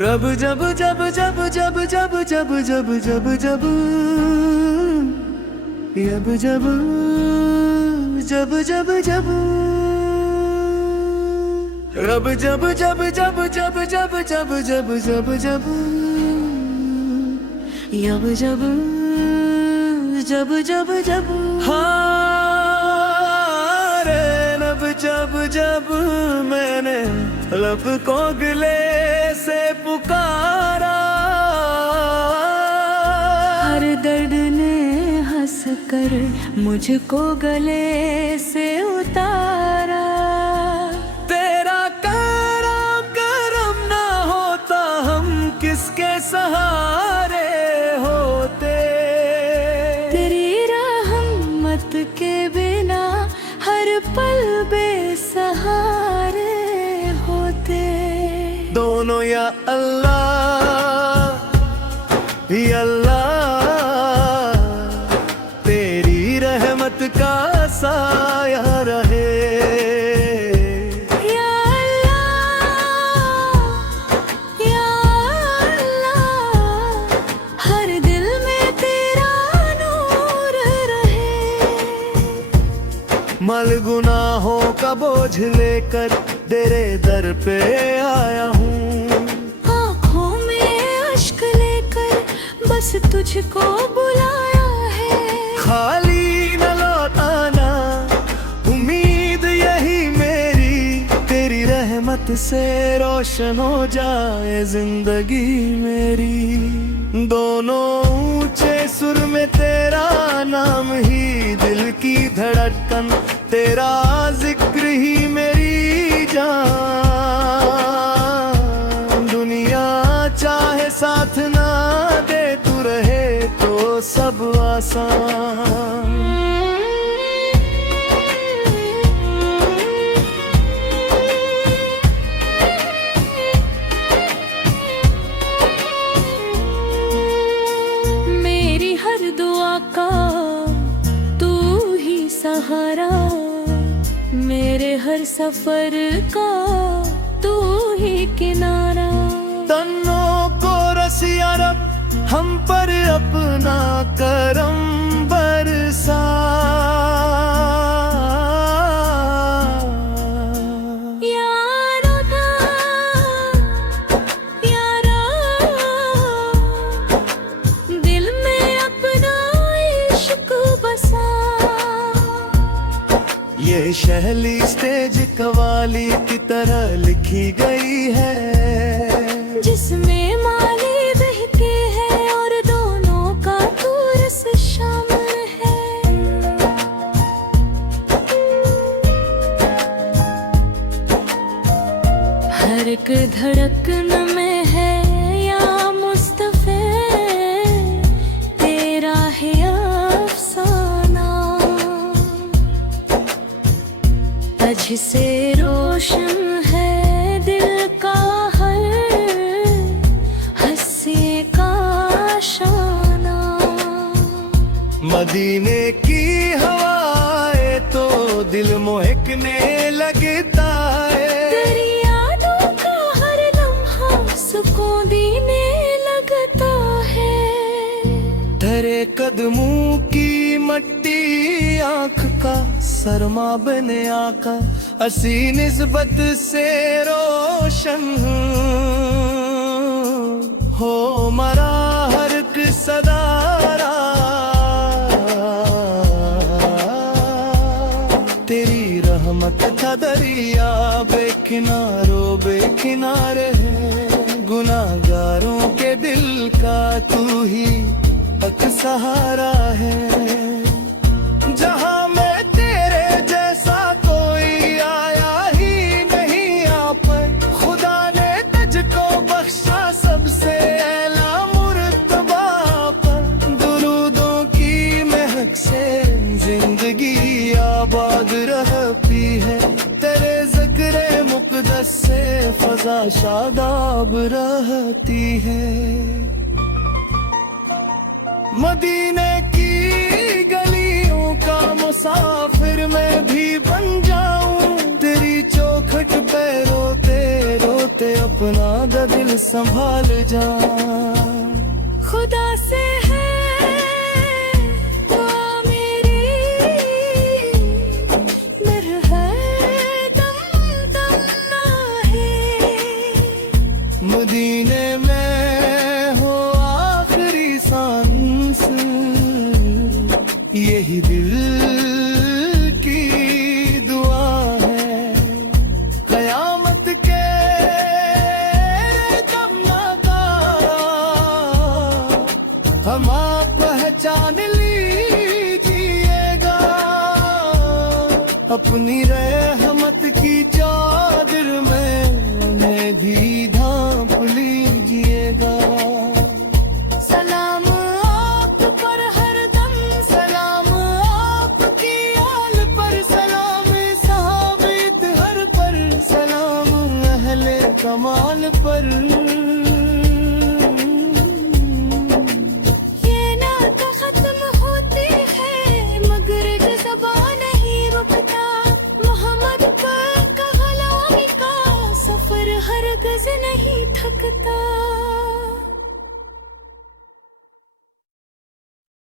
रब जब जब जब जब जब जब जब जब जब यब जब जब जब जब रब जब जब जब जब जब जब जब जब जब यब जब जब जब जब हाँ रे लब जब जब मैंने लब को गले से पुकारा, हर दर्द ने हंस कर मुझको गले से उतारा। तेरा करम करम ना होता हम किसके सहारे होते, तेरी रहमत के बिना हर पल बेसहारे होते। दोनों या अल्लाह या अल्लाह, तेरी रहमत का साया रहे। या अल्लाह या अल्लाह, हर दिल में तेरा नूर रहे। मल गुनाहों का बोझ लेकर तेरे दर पे आया हूँ, आँखों में अश्क लेकर बस तुझको बुलाया है। खाली न लौटाना उम्मीद यही मेरी, तेरी रहमत से रोशन हो जाए जिंदगी मेरी। दोनों ऊंचे सुर में तेरा नाम ही दिल की धड़कन, तेरा जिक्र ही मेरी जान। दुनिया चाहे साथ ना दे, तू रहे तो सब आसान। मेरी हर दुआ का तू ही सहारा, मेरे हर सफर का तू ही किनारा। तन्नों को रसिया रब हम पर अपना करम बरसा, यारा दिल में अपना इश्क बसा। ये शैली स्टेज कवाली की तरह लिखी गई है, जिसमें माली बहके है और दोनों का तू रस शामिल है। हर एक धड़कन में है या मुस्तफे तेरा है अफसाना। तुझ से रोशन है दिल का हर हंसी का शाना। मदीने की हवाएं तो दिल मोहकने लगता है, तेरी यादों का हर लम्हा सुकून देने लगता है। तेरे कदमों की मट्टी आँख का सरमा बने आका, असी निस्बत से रोशन हो मरा हर एक सदारा। तेरी रहमत का दरिया बेकिनारों बेकिनारे है, गुनाहगारों के दिल का तू ही एक सहारा है। जहाँ मैं तेरे जैसा कोई आया ही नहीं यहाँ पर, खुदा ने तुझको बख्शा सबसे ऐला मुर्तबा पर। दुरूदों की महक से जिंदगी आबाद रहती है, तेरे ज़िक्र मुक़द्दस से फ़ज़ा शादाब रहती है। मदीने की गलियों का मुसाफिर मैं भी बन जाऊं, तेरी चौखट पे रोते रोते ते अपना दा दिल संभाल जा। खुदा से है दुआ मेरी, मरहम तमन्ना है मदीने में हो आखिरी सांस, यही दिल की दुआ है। कयामत के दमका हम आप पहचान लीजिएगा, अपनी रह